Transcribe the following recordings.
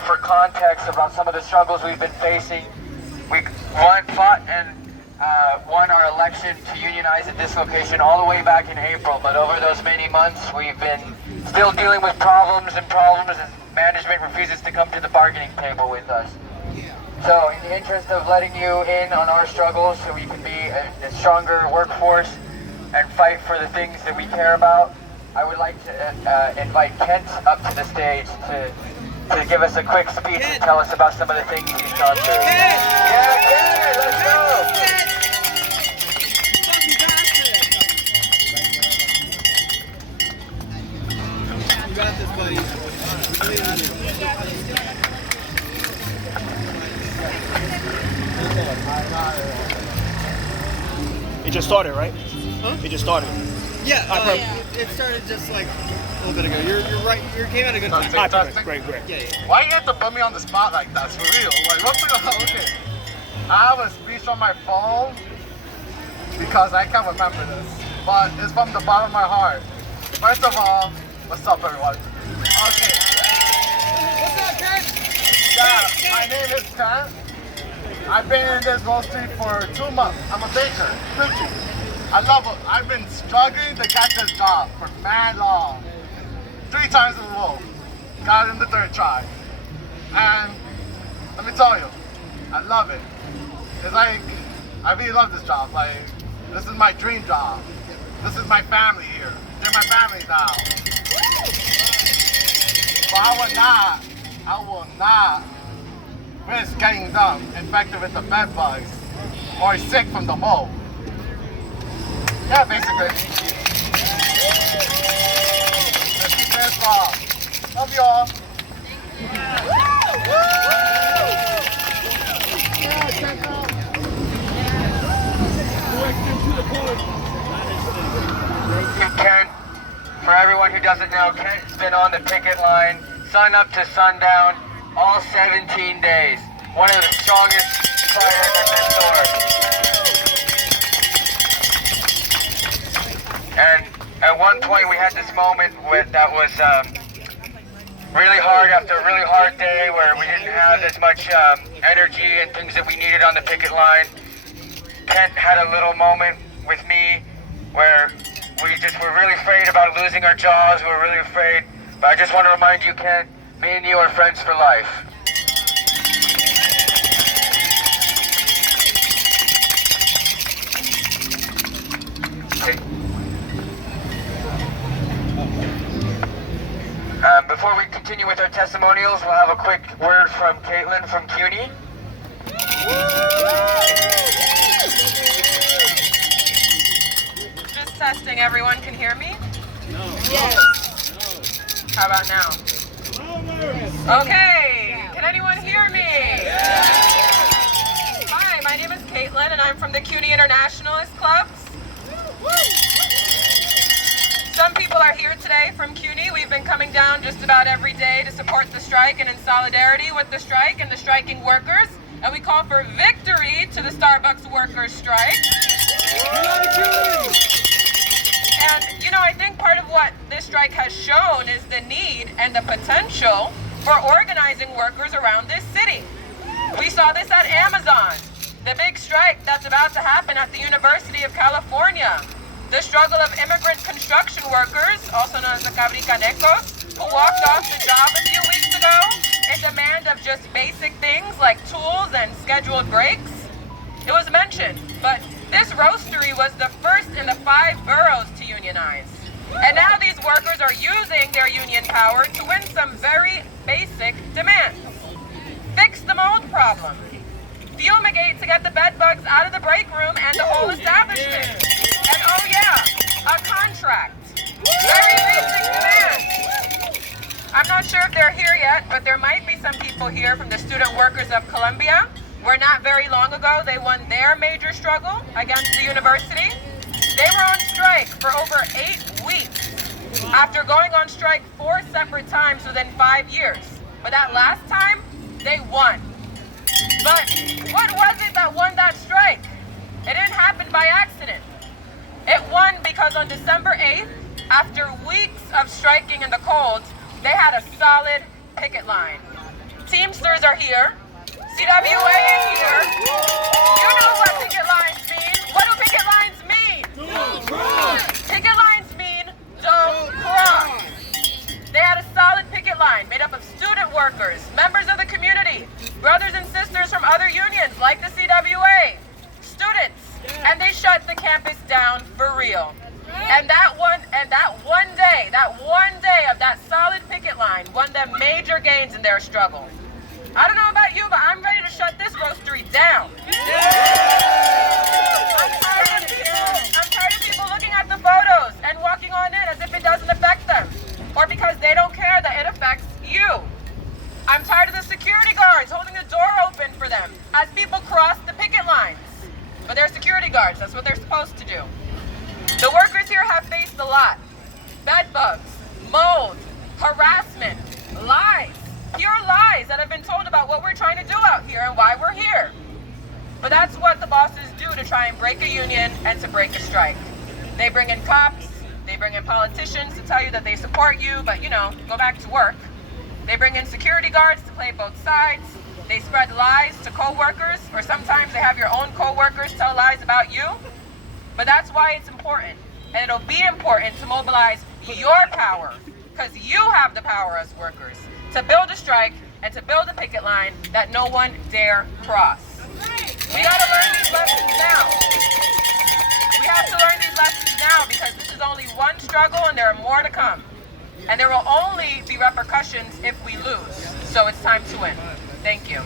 For context about some of the struggles we've been facing, we fought and won our election to unionize at this location all the way back in April, but over those many months we've been still dealing with problems, and management refuses to come to the bargaining table with us. So in the interest of letting you in on our struggles so we can be a stronger workforce and fight for the things that we care about, I would like to invite Kent up to the stage to give us a quick speech and tell us about some of the things he's gone through. Yeah, Kent, let's go! You got this, buddy. It just started, right? Huh? It just started. Yeah, it started just like a little bit ago. You're right. You came at a good time. Great. Yeah. Why you have to put me on the spot like that? For real? Like, what's the okay? I have a speech on my phone because I can't remember this, but it's from the bottom of my heart. First of all, what's up, everyone? Okay. What's up, Kurt? Yeah, my name is Kent. I've been in this roastery for 2 months. I'm a baker, preacher. I love it. I've been struggling to get this job for mad long. 3 times in a row. Got it in the 3rd try. And let me tell you, I love it. It's like, I really love this job. Like, this is my dream job. This is my family here. They're my family now. But I will not risk getting them infected with the bed bugs or sick from the mold. Yeah, basically. Let's keep this off. Love you all. Kent, for everyone who doesn't know, Kent's been on the picket line, sun up to sundown, all 17 days. One of the strongest fighters at this door. And at one point we had this moment that was really hard after a really hard day where we didn't have as much energy and things that we needed on the picket line. Kent had a little moment with me where we just were really afraid about losing our jobs. We were really afraid. But I just want to remind you, Kent, me and you are friends for life. Okay. Before we continue with our testimonials, we'll have a quick word from Caitlin from CUNY. Just testing, everyone can hear me? No. Yes. How about now? Okay, can anyone hear me? Hi, my name is Caitlin and I'm from the CUNY Internationalist Clubs. Some people are here today from CUNY. We've been coming down just about every day to support the strike and in solidarity with the strike and the striking workers. And we call for victory to the Starbucks workers' strike. And, you know, I think part of what this strike has shown is the need and the potential for organizing workers around this city. We saw this at Amazon, the big strike that's about to happen at the University of California, the struggle of immigrant construction workers, also known as the Cabricanecos, who walked off the job a few weeks ago in demand of just basic things like tools and scheduled breaks. It was mentioned, but this roastery was the first in the 5 boroughs to unionize. And now these workers are using their union power to win some very basic demands. Fix the mold problem. Fumigate to get the bed bugs out of the break room and the whole establishment. And oh yeah, a contract. Very basic demands. I'm not sure if they're here yet, but there might be some people here from the Student Workers of Columbia, where not very long ago they won their major struggle against the university. They were on strike for over 8 weeks after going on strike 4 separate times within 5 years. But that last time, they won. But what was it that won that strike? It didn't happen by accident. It won because on December 8th, after weeks of striking in the cold, they had a solid picket line. workers are here. CWA is here. You know what picket lines mean. What do picket lines mean? Don't cross. Picket lines mean don't cross. They had a solid picket line made up of student workers, members of the community, brothers and sisters from other unions like the CWA, students, and they shut the campus down for real. And that one day of that solid picket line won them major gains in their struggle. I don't know about you, but I'm ready to shut this roastery down. I'm tired of people looking at the photos and walking on in as if it doesn't affect them, or because they don't care that it affects you. I'm tired of the security guards holding the door open for them as people cross the picket lines. But they're security guards, that's what they're supposed to do. The workers here have faced a lot. Bed bugs, mold, harassment, lies. Pure lies that have been told about what we're trying to do out here and why we're here. But that's what the bosses do to try and break a union and to break a strike. They bring in cops, they bring in politicians to tell you that they support you, but go back to work. They bring in security guards to play both sides. They spread lies to co-workers, or sometimes they have your own co-workers tell lies about you. But that's why it's important, and it'll be important to mobilize your power, because you have the power as workers, to build a strike and to build a picket line that no one dare cross. We gotta learn these lessons now. We have to learn these lessons now because this is only one struggle and there are more to come. And there will only be repercussions if we lose. So it's time to win. Thank you.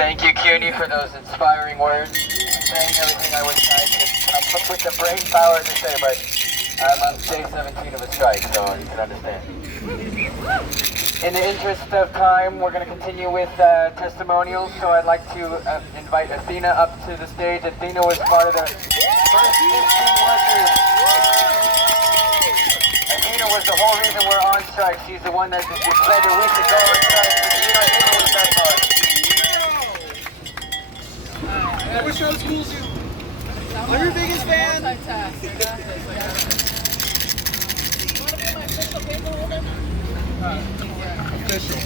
Thank you, CUNY, for those inspiring words. Saying everything I wish I could come up with the brain power to say, but I'm on day 17 of a strike, so you can understand. In the interest of time, we're going to continue with testimonials, so I'd like to invite Athena up to the stage. Athena was part of the first 15 workers. Athena was the whole reason we're on strike. She's the one that decided we should go on strike. Athena was that part. I wish our schools do. I'm your biggest fan. Official.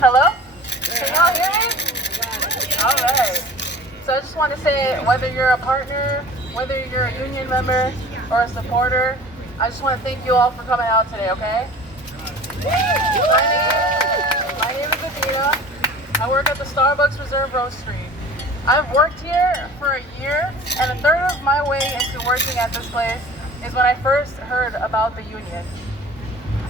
Hello? Can y'all hear me? Alright. So I just want to say, whether you're a partner, whether you're a union member, or a supporter, I just want to thank you all for coming out today, okay? My name is Athena. I work at the Starbucks Reserve Roastery. I've worked here for a year, and a third of my way into working at this place is when I first heard about the union.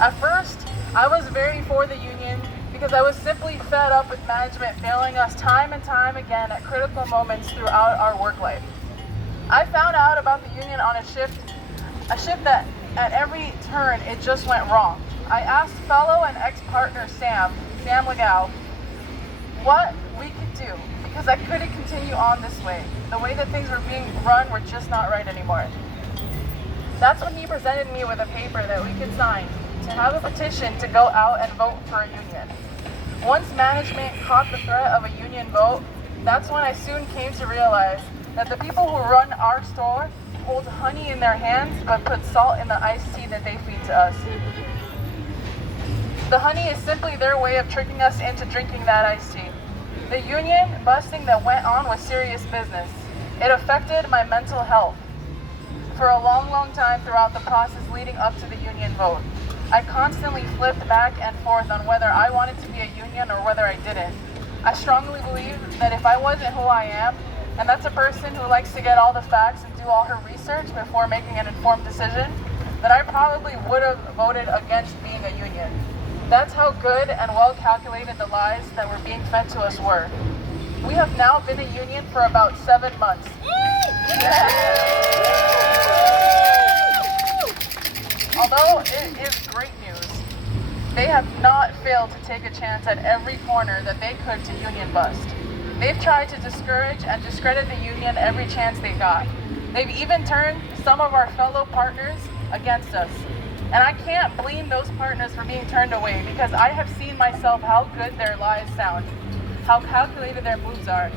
At first, I was very for the union because I was simply fed up with management failing us time and time again at critical moments throughout our work life. I found out about the union on a shift that at every turn it just went wrong. I asked fellow and ex-partner Sam Legal, what we could do, because I couldn't continue on this way. The way that things were being run were just not right anymore. That's when he presented me with a paper that we could sign to have a petition to go out and vote for a union. Once management caught the threat of a union vote, that's when I soon came to realize that the people who run our store hold honey in their hands but put salt in the iced tea that they feed to us. The honey is simply their way of tricking us into drinking that iced tea. The union busting that went on was serious business. It affected my mental health for a long, long time throughout the process leading up to the union vote. I constantly flipped back and forth on whether I wanted to be a union or whether I didn't. I strongly believe that if I wasn't who I am, and that's a person who likes to get all the facts and do all her research before making an informed decision, that I probably would have voted against being a union. That's how good and well calculated the lies that were being fed to us were. We have now been a union for about 7 months. Although it is great news, they have not failed to take a chance at every corner that they could to union bust. They've tried to discourage and discredit the union every chance they got. They've even turned some of our fellow partners against us. And I can't blame those partners for being turned away because I have seen myself how good their lies sound. how calculated their moves are.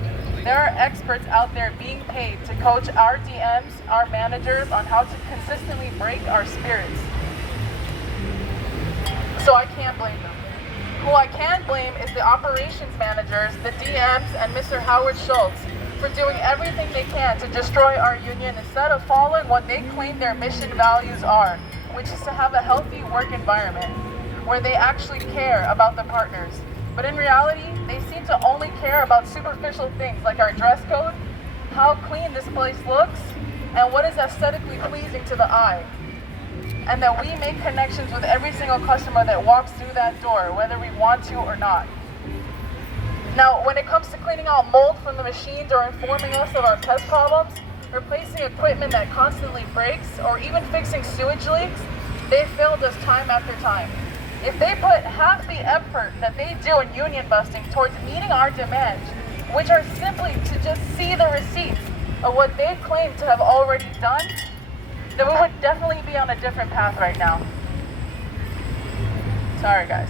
There are experts out there being paid to coach our DMs, our managers, on how to consistently break our spirits. So I can't blame them. Who I can blame is the operations managers, the DMs, and Mr. Howard Schultz for doing everything they can to destroy our union instead of following what they claim their mission values are, which is to have a healthy work environment where they actually care about the partners. But in reality, they seem to only care about superficial things like our dress code, how clean this place looks, and what is aesthetically pleasing to the eye. And that we make connections with every single customer that walks through that door, whether we want to or not. Now, when it comes to cleaning out mold from the machines or informing us of our pest problems, replacing equipment that constantly breaks, or even fixing sewage leaks, they failed us time after time. If they put half the effort that they do in union busting towards meeting our demands, which are simply to just see the receipts of what they claim to have already done, then we would definitely be on a different path right now. Sorry, guys.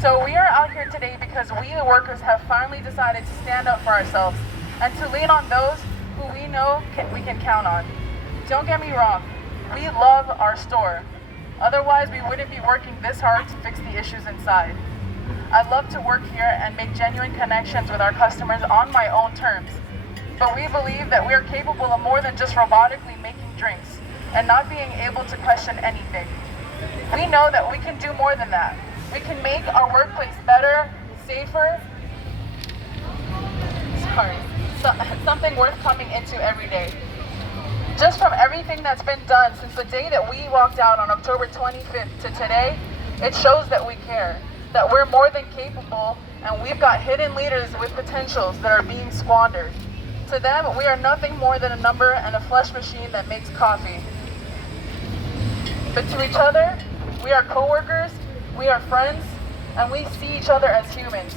So we are out here today because we, the workers, have finally decided to stand up for ourselves and to lean on those who we know we can count on. Don't get me wrong, we love our store. Otherwise, we wouldn't be working this hard to fix the issues inside. I love to work here and make genuine connections with our customers on my own terms. But we believe that we are capable of more than just robotically making drinks and not being able to question anything. We know that we can do more than that. We can make our workplace better, safer, something worth coming into every day. Just from everything that's been done since the day that we walked out on October 25th to today, it shows that we care, that we're more than capable, and we've got hidden leaders with potentials that are being squandered. To them, we are nothing more than a number and a flesh machine that makes coffee. But to each other, we are coworkers, we are friends, and we see each other as humans.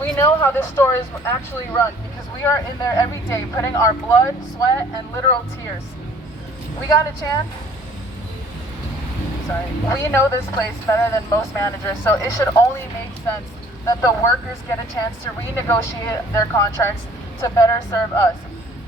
We know how this store is actually run because we are in there every day putting our blood, sweat, and literal tears. We got a chance. We know this place better than most managers, so it should only make sense that the workers get a chance to renegotiate their contracts to better serve us,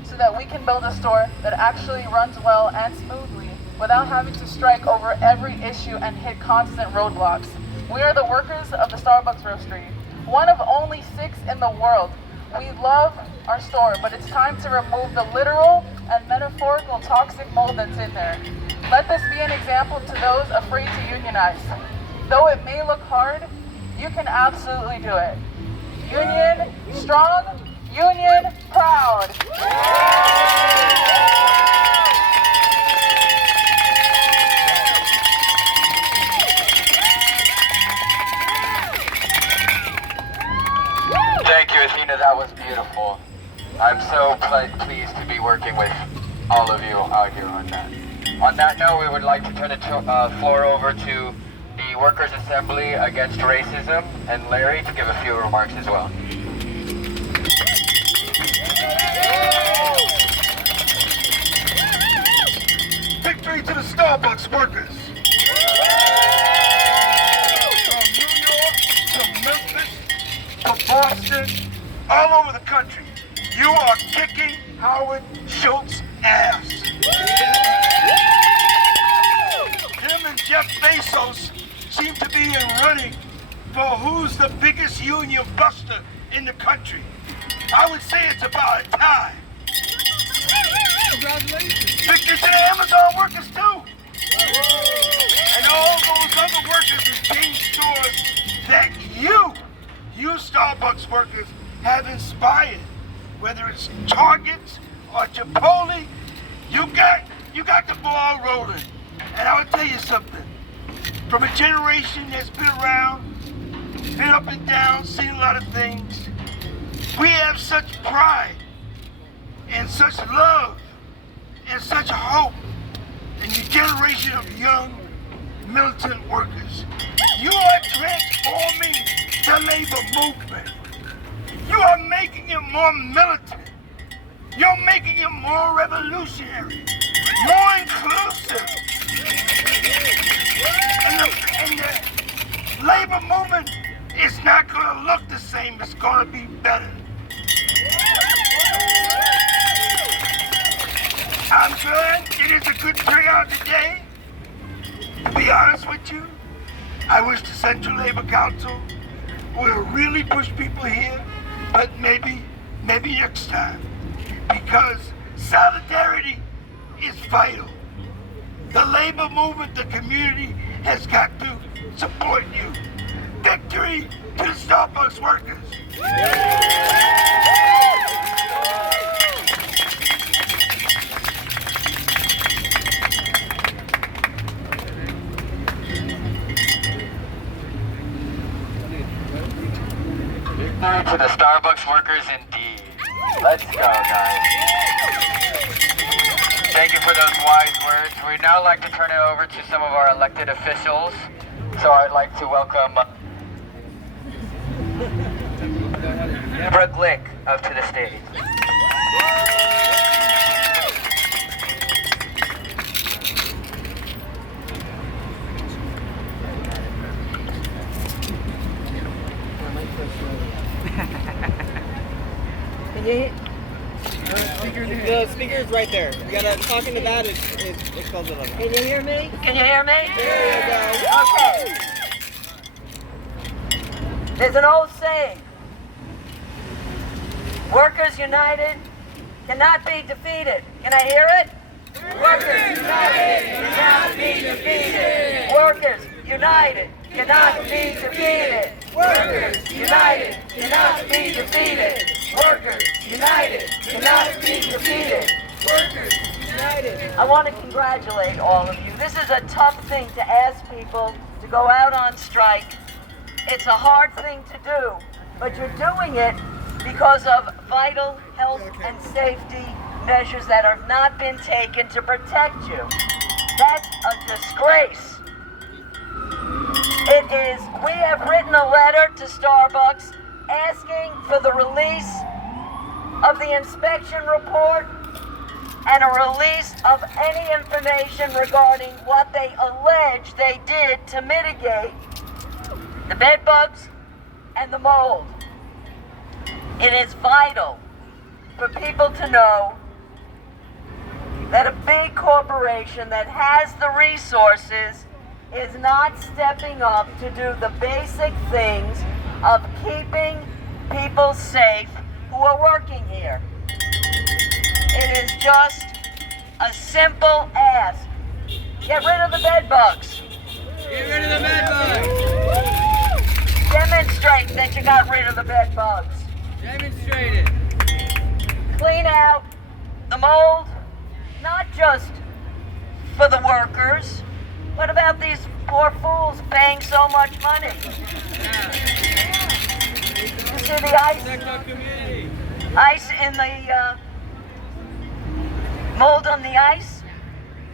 so that we can build a store that actually runs well and smoothly without having to strike over every issue and hit constant roadblocks. We are the workers of the Starbucks Roastery, one of only 6 in the world. We love our store, but it's time to remove the literal and metaphorical toxic mold that's in there. Let this be an example to those afraid to unionize. Though it may look hard, you can absolutely do it. Union strong, union proud. Thank you, Athena. That was beautiful. I'm so pleased to be working with all of you out here on that. On that note, we would like to turn the floor over to the Workers' Assembly Against Racism and Larry to give a few remarks as well. Victory to the Starbucks workers. From New York to Memphis to Boston, all over the country, you are kicking Howard Schultz's ass. Him and Jeff Bezos seem to be in running for who's the biggest union buster in the country. I would say it's about time. Congratulations. Victory to the Amazon workers too. And all those other workers in chain stores that you Starbucks workers have inspired. Whether it's Target or Chipotle, you got the ball rolling. And I'll tell you something. From a generation that's been around, been up and down, seen a lot of things, we have such pride and such love and such hope in the generation of young militant workers. You are transforming the labor movement. You are making it more militant. You're making it more revolutionary, more inclusive. And the labor movement it's not gonna look the same, it's gonna be better. I'm glad it is a good turnout today. To be honest with you, I wish the Central Labor Council would really push people here, but maybe next time. Because solidarity is vital. The labor movement, the community has got to support you. Victory to the Starbucks workers. To the Starbucks workers indeed. Let's go, guys. Thank you for those wise words. We'd now like to turn it over to some of our elected officials. So I'd like to welcome Deborah Glick up to the stage. Can you the speaker is right there. You gotta talk into that. It goes a little. Can you hear me? Can you hear me? There you go. Okay. There's an old saying. Workers united cannot be defeated. Can I hear it? Workers united cannot be defeated. Workers united cannot be defeated. Workers united cannot be defeated. Workers united cannot be defeated. Workers united. I want to congratulate all of you. This is a tough thing to ask people to go out on strike. It's a hard thing to do, but you're doing it because of vital health and safety measures that have not been taken to protect you. That's a disgrace. It is, we have written a letter to Starbucks asking for the release of the inspection report and a release of any information regarding what they allege they did to mitigate the bed bugs and the mold. It is vital for people to know that a big corporation that has the resources is not stepping up to do the basic things of keeping people safe who are working here. It is just a simple ask. Get rid of the bed bugs. Get rid of the bed bugs. Demonstrate that you got rid of the bed bugs. Demonstrate it. Clean out the mold, not just for the workers, but about these poor fools paying so much money. You see the ice? Ice in the mold on the ice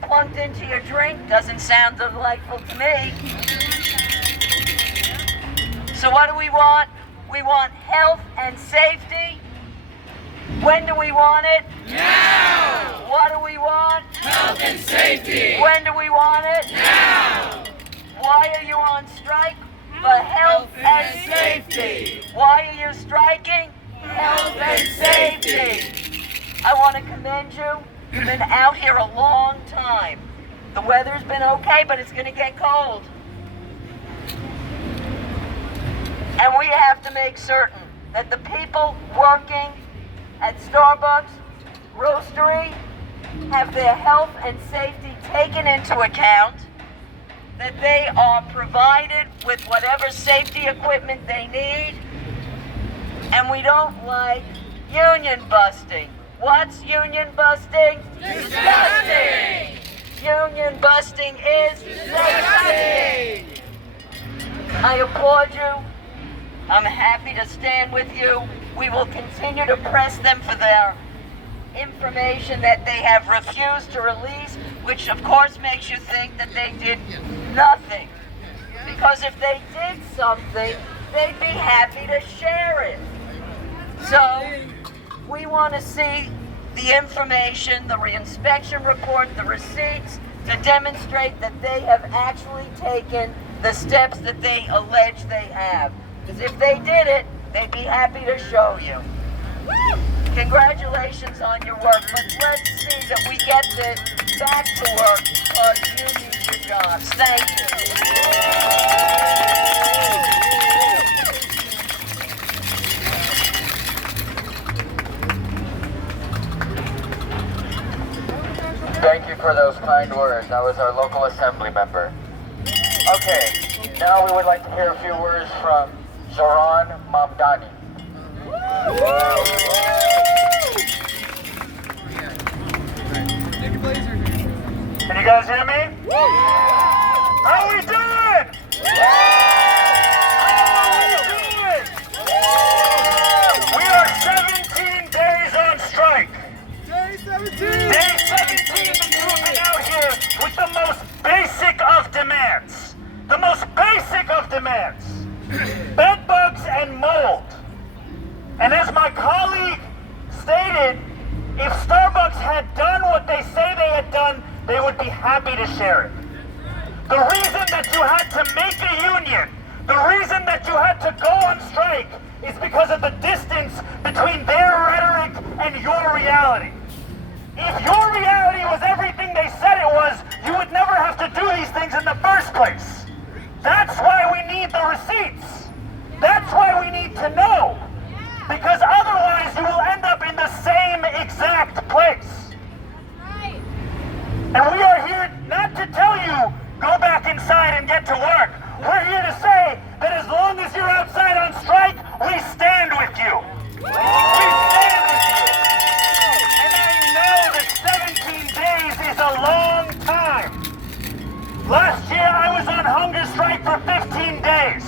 plunked into your drink doesn't sound delightful to me. So what do we want? We want health and safety. When do we want it? Now! What do we want? Health and safety! When do we want it? Now! Why are you on strike? For health and safety. Why are you striking? Health and safety. I want to commend you. You've been out here a long time. The weather's been okay, but it's going to get cold. And we have to make certain that the people working at Starbucks Roastery have their health and safety taken into account, that they are provided with whatever safety equipment they need, and we don't like union busting. What's union busting? Disgusting! Union busting is disgusting! I applaud you. I'm happy to stand with you. We will continue to press them for their information that they have refused to release, which of course makes you think that they did nothing. Because if they did something, they'd be happy to share it. So we want to see the information, the reinspection report, the receipts, to demonstrate that they have actually taken the steps that they allege they have. Because if they did it, they'd be happy to show you. Congratulations on your work, but let's see that we get this back to work because you need your jobs. Thank you. Thank you for those kind words. That was our local assembly member. Okay, now we would like to hear a few words from Zoran Mamdani. Can you guys hear me? How are we doing? We are 17 days on strike. Day 17, that you have been out here with the most basic of demands. The most basic of demands. Bed bugs and mold. And as my colleague stated, if Starbucks had done what they say they had done, they would be happy to share it. The reason that you had to make a union, the reason that you had to go on strike is because of the distance between their rhetoric and your reality. If your reality was everything they said it was, you would never have to do these things in the first place. That's why we need the receipts. That's why we need to know. Because otherwise you will end up in the same exact place. And we are here not to tell you, go back inside and get to work. We're here to say that as long as you're outside on strike, we stand with you. We stand with you. And I know that 17 days is a long time. Last year I was on hunger strike for 15 days.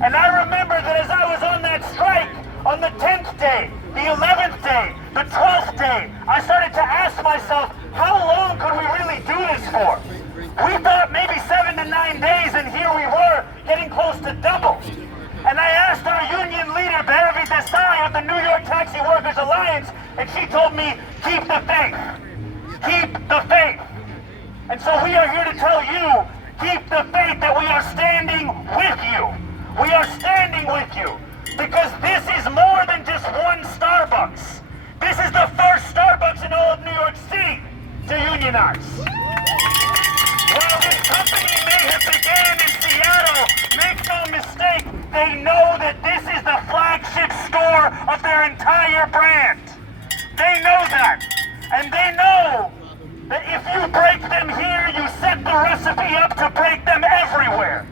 And I remember that as I was on that strike, on the 10th day, the 11th day, the 12th day, I started to ask myself, how long could we really do this for? We thought maybe 7 to 9 days, and here we were, getting close to double. And I asked our union leader, Bhairavi Desai of the New York Taxi Workers Alliance, and she told me, keep the faith. Keep the faith. And so we are here to tell you, keep the faith that we are standing with you. We are standing with you. Because this is more than just one Starbucks. This is the first Starbucks in all of New York City to unionize. While this company may have began in Seattle, make no mistake, they know that this is the flagship store of their entire brand. They know that. And they know that if you break them here, you set the recipe up to break them everywhere.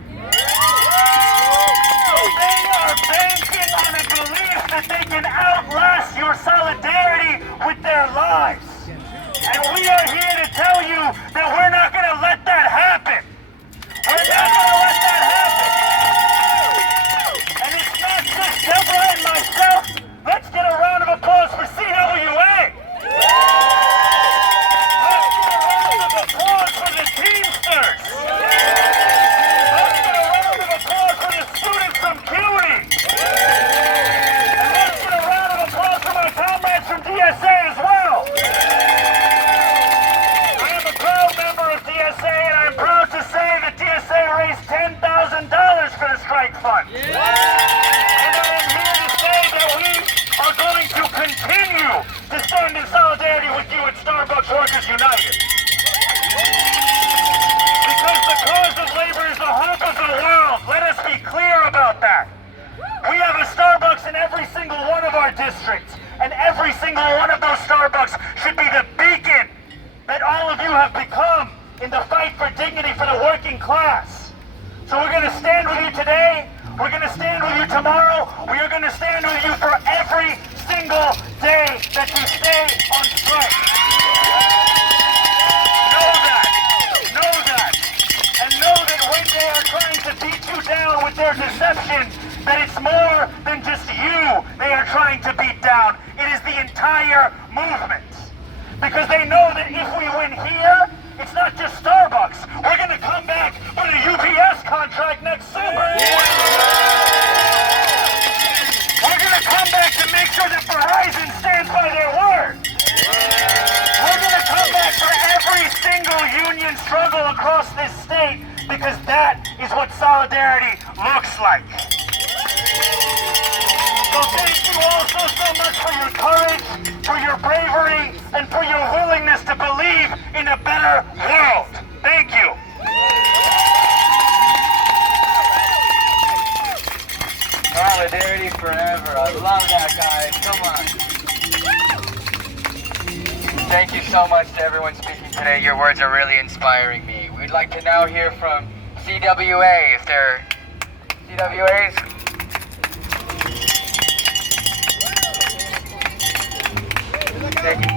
They are banking on a belief that they can outlast your solidarity with their lives. And we are here to tell you that we're not going to let that happen. We're not going to let that happen. And it's not just Deborah and myself. Let's get a round of applause for CWA. Let's get a round of applause for the Teamsters. Let's get a round of applause for the students from CUNY. And let's get a round of applause for my comrades from DSA as well. I am a proud member of DSA, and I'm proud to say that DSA raised $10,000 for the strike fund. And I am here to say that we are going to continue to stand in solidarity with you at Starbucks Workers United. Because the cause of labor is the hope of the world. Let us be clear about that. We have a Starbucks in every single one of our districts, and every single one of those Starbucks should be the beacon that all of you have become in the fight for dignity for the working class. So we're going to stand with you today. We're going to stand with you tomorrow. We are going to stand with you for every single day that you stay on strike. Know that. Know that. And know that when they are trying to beat you down with their deception, that it's more than just you they are trying to beat down. It is the entire movement. Because they know that if we win here, it's not just Starbucks. We're going to come back with a UPS contract next summer. We're going to come back to make sure that Verizon stands by their word. We're going to come back for every single union struggle across this state, because that is what solidarity looks like. you also so much for your courage, for your bravery, and for your willingness to believe in a better world. Thank you. Solidarity forever. I love that, guys. Come on. Thank you so much to everyone speaking today. Your words are really inspiring me. We'd like to now hear from CWA. If they're CWAs. Thank you.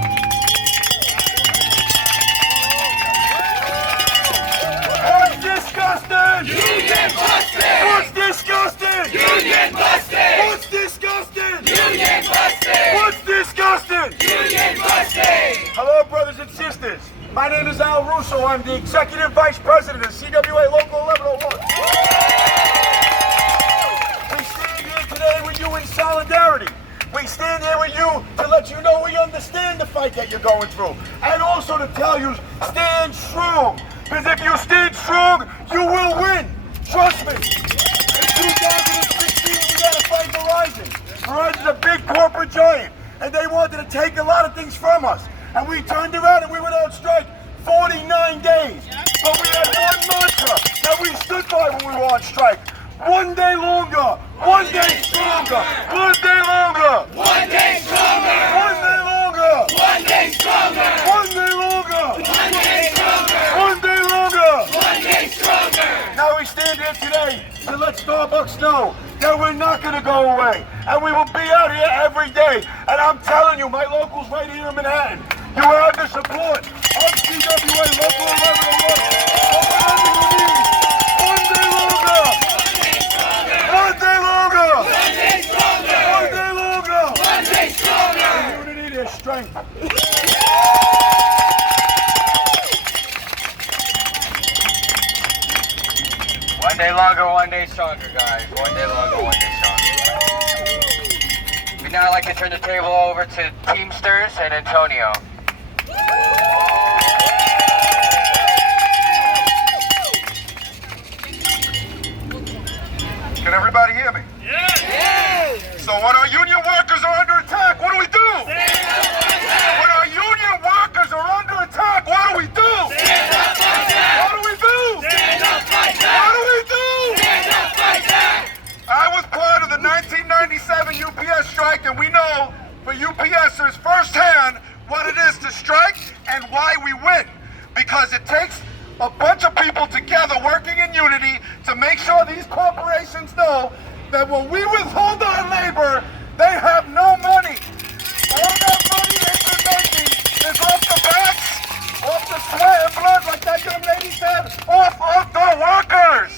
What's disgusting? Union busted! What's disgusting? Union busted! What's disgusting? Union busted! What's disgusting? Union busted! Hello, brothers and sisters. My name is Al Russo. I'm the Executive Vice President of CWA Local 1101. We stand here today with you in solidarity. We stand here with you to let you know we understand the fight that you're going through. And also to tell you, stand strong. Because if you stand strong, you will win. Trust me. In 2016, we had to fight Verizon. Verizon's a big corporate giant. And they wanted to take a lot of things from us. And we turned around and we went on strike 49 days. But we had one mantra that we stood by when we were on strike. One day longer. One day stronger. One day longer. One day stronger. One day longer. One day stronger. One day longer. One day stronger. One day longer. One day stronger. Now we stand here today to let Starbucks know that we're not going to go away. And we will be out here every day. And I'm telling you, my locals right here in Manhattan, you have the support of CWA Local 1101. One day longer. One day longer. One day stronger. One day longer. One day stronger. Unity, there's strength. One day longer, one day stronger, guys. One day longer, one day stronger. We'd now like to turn the table over to Teamsters and Antonio. Can everybody hear me? Yes! So when our union workers are under attack, what do we do? When our union workers are under attack, what do we do? Stand up, fight back! What do we do? Stand up, fight back! What do we do? Stand up, fight back! I was part of the 1997 UPS strike, and we know for UPSers firsthand what it is to strike and why we win. Because it takes a bunch of people together working in unity to make sure these corporations know that when we withhold our labor, they have no money. All that money they've been making is off the backs, off the sweat and blood, like that young lady said, off of the workers.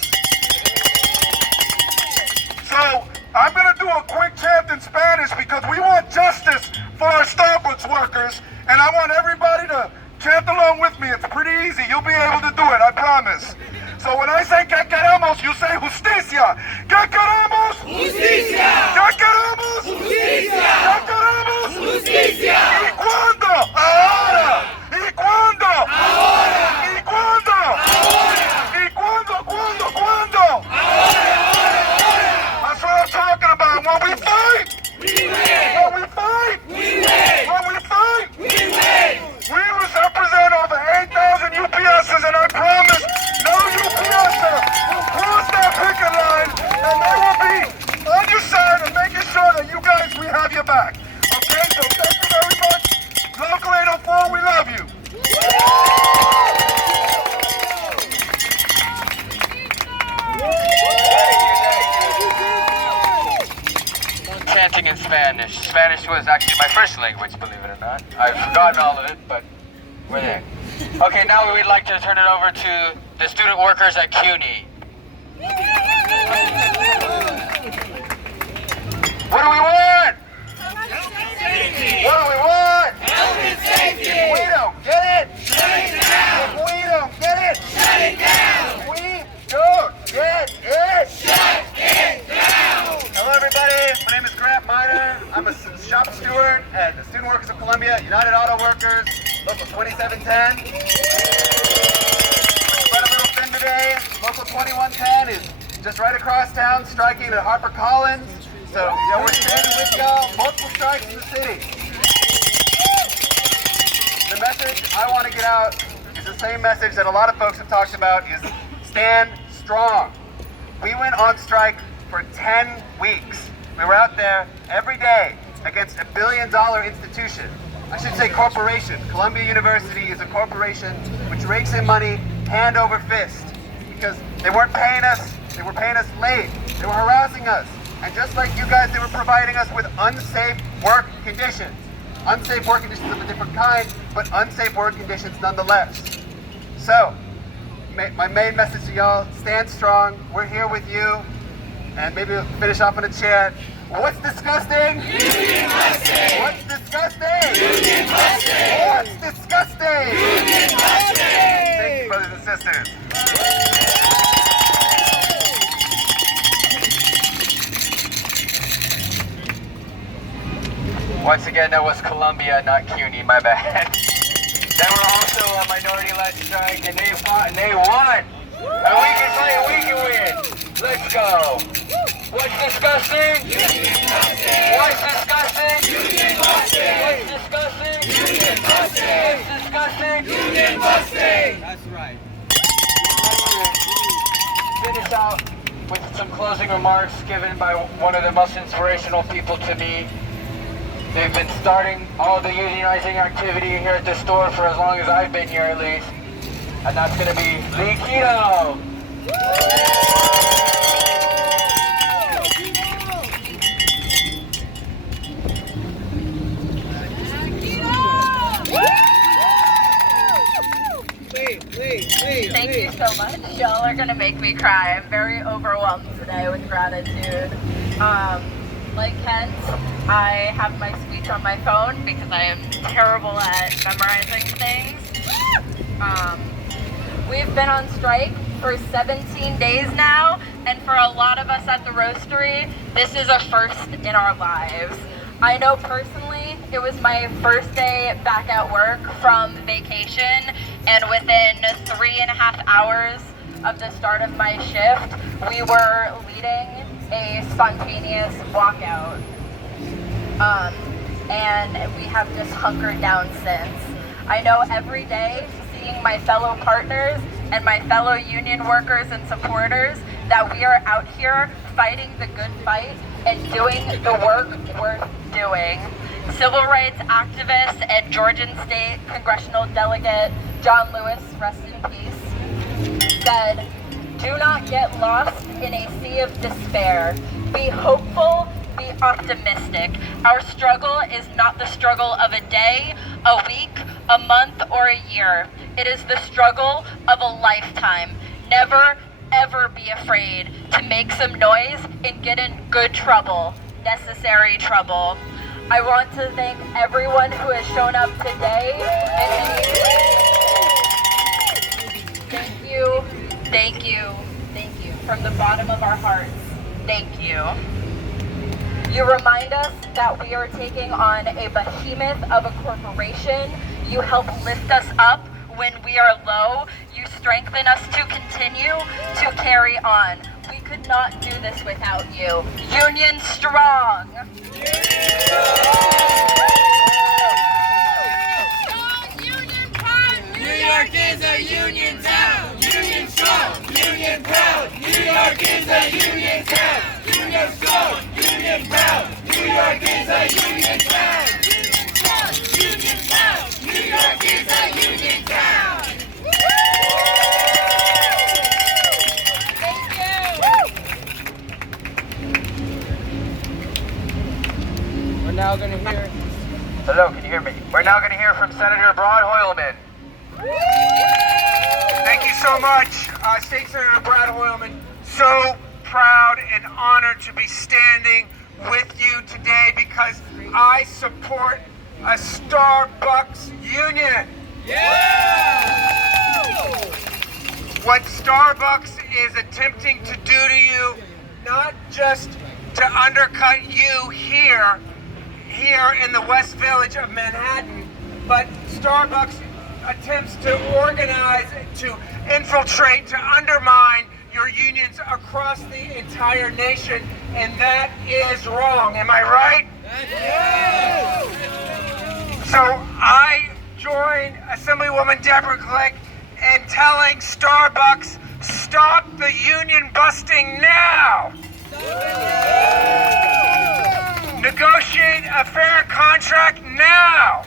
So I'm going to do a quick chant in Spanish because we want justice for our Starbucks workers, and I want everybody to chant along with me. It's pretty easy. You'll be able to do it, I promise. So when I say que queremos, you say justicia. Que queremos? Justicia. Que queremos? Justicia. Que queremos? Justicia. ¿Y cuándo? Ahora. ¿Y cuándo? Ahora. ¿Y cuándo? Ahora. ¿Y cuándo? ¿Cuándo? ¿Cuándo? Ahora. That's what I'm talking about. When we fight, we win. When we fight, we win. When we fight, we win. We represent over 8,000 UPSers, and I promise no UPSer will cross that picket line, and they will be on your side and making sure that you guys, we have your back. Okay, so thank you very much. Local 804, we love you. Chanting in Spanish. Spanish was actually my first language, believe it or not. I've forgotten all of it, but we're there. Okay, now we'd like to turn it over to the student workers at CUNY. What do we want? What do we want? Health and safety. If we don't get it, shut it down. If we don't get it, shut it down. If we don't get it, shut it down. Hello, everybody. My name is Grant Miner. I'm a shop steward at the Student Workers of Columbia, United Auto Workers, Local 2710. Quite a little thin today. Local 2110 is just right across town, striking at HarperCollins. So, yeah, we're standing with y'all. Multiple strikes in the city. The message I want to get out is the same message that a lot of folks have talked about, is stand strong. We went on strike for 10 weeks. We were out there every day against $1 billion institution. I should say corporation. Columbia University is a corporation which rakes in money hand over fist because they weren't paying us. They were paying us late. They were harassing us. And just like you guys, they were providing us with unsafe work conditions. Unsafe work conditions of a different kind, but unsafe work conditions nonetheless. So, my main message to y'all, stand strong. We're here with you. And maybe we'll finish off on a chant. What's disgusting? Union busting! What's disgusting? Union busting! What's disgusting? Union busting! Thank you, brothers and sisters. Once again, that was Columbia, not CUNY, my bad. They were also a minority-led strike, and they fought and they won. And we can fight and we can win. Let's go. What's disgusting? Union busting. What's disgusting? Union busting. What's disgusting? Union busting. What's disgusting? Union busting. That's right. Finish out with some closing remarks given by one of the most inspirational people to me. They've been starting all the unionizing activity here at the store for as long as I've been here at least. And that's gonna be Lee Keto. Thank you so much. Y'all are gonna make me cry. I'm very overwhelmed today with gratitude. Like Kent, I have my speech on my phone because I am terrible at memorizing things. We've been on strike for 17 days now, and for a lot of us at the Roastery, this is a first in our lives. I know personally, it was my first day back at work from vacation, and within 3.5 hours of the start of my shift, we were leading a spontaneous walkout. And we have just hunkered down since. I know every day, seeing my fellow partners and my fellow union workers and supporters, that we are out here fighting the good fight and doing the work worth doing. Civil rights activist and Georgian State Congressional Delegate John Lewis, rest in peace, said, "Do not get lost in a sea of despair. Be hopeful, be optimistic. Our struggle is not the struggle of a day, a week, a month, or a year. It is the struggle of a lifetime. Never, ever be afraid to make some noise and get in good trouble, necessary trouble." I want to thank everyone who has shown up today. And thank you, thank you, thank you from the bottom of our hearts. Thank you. You remind us that we are taking on a behemoth of a corporation. You help lift us up when we are low. You strengthen us to continue to carry on. We could not do this without you. Union strong. Union pride. New York is a union town. Union strong. Union proud. New York is a union town. Union strong. Union proud. New York is a union town. Union strong. Union proud. New York is a union town. Thank you. We're now going to hear... Hello, can you hear me? We're now going to hear from Senator Brad Hoylman. Thank you so much, State Senator Brad Hoylman. So proud and honored to be standing with you today because I support a Starbucks union. Yeah! What Starbucks is attempting to do to you, not just to undercut you here in the West Village of Manhattan, but Starbucks attempts to organize, to infiltrate, to undermine your unions across the entire nation, and that is wrong. Am I right? Yes. So I join Assemblywoman Deborah Glick in telling Starbucks, stop the union busting now. Negotiate a fair contract now.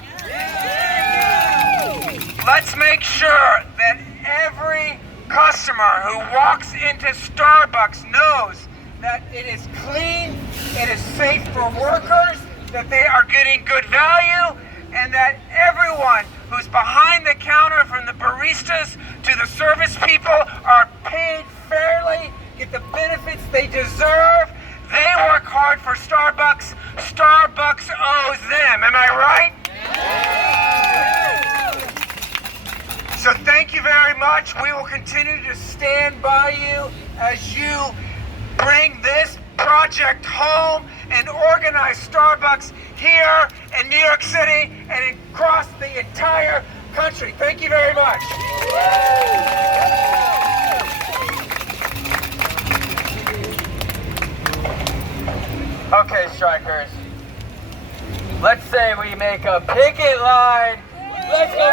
Let's make sure that every customer who walks into Starbucks knows that it is clean, it is safe for workers, that they are getting good value, and that everyone who's behind the counter, from the baristas to the service people, are paid fairly, get the benefits they deserve. They work hard for Starbucks. Starbucks owes them. Am I right? So thank you very much. We will continue to stand by you as you bring this project home and organize Starbucks here in New York City and across the entire country. Thank you very much. Okay, strikers. Let's say we make a picket line. Let's go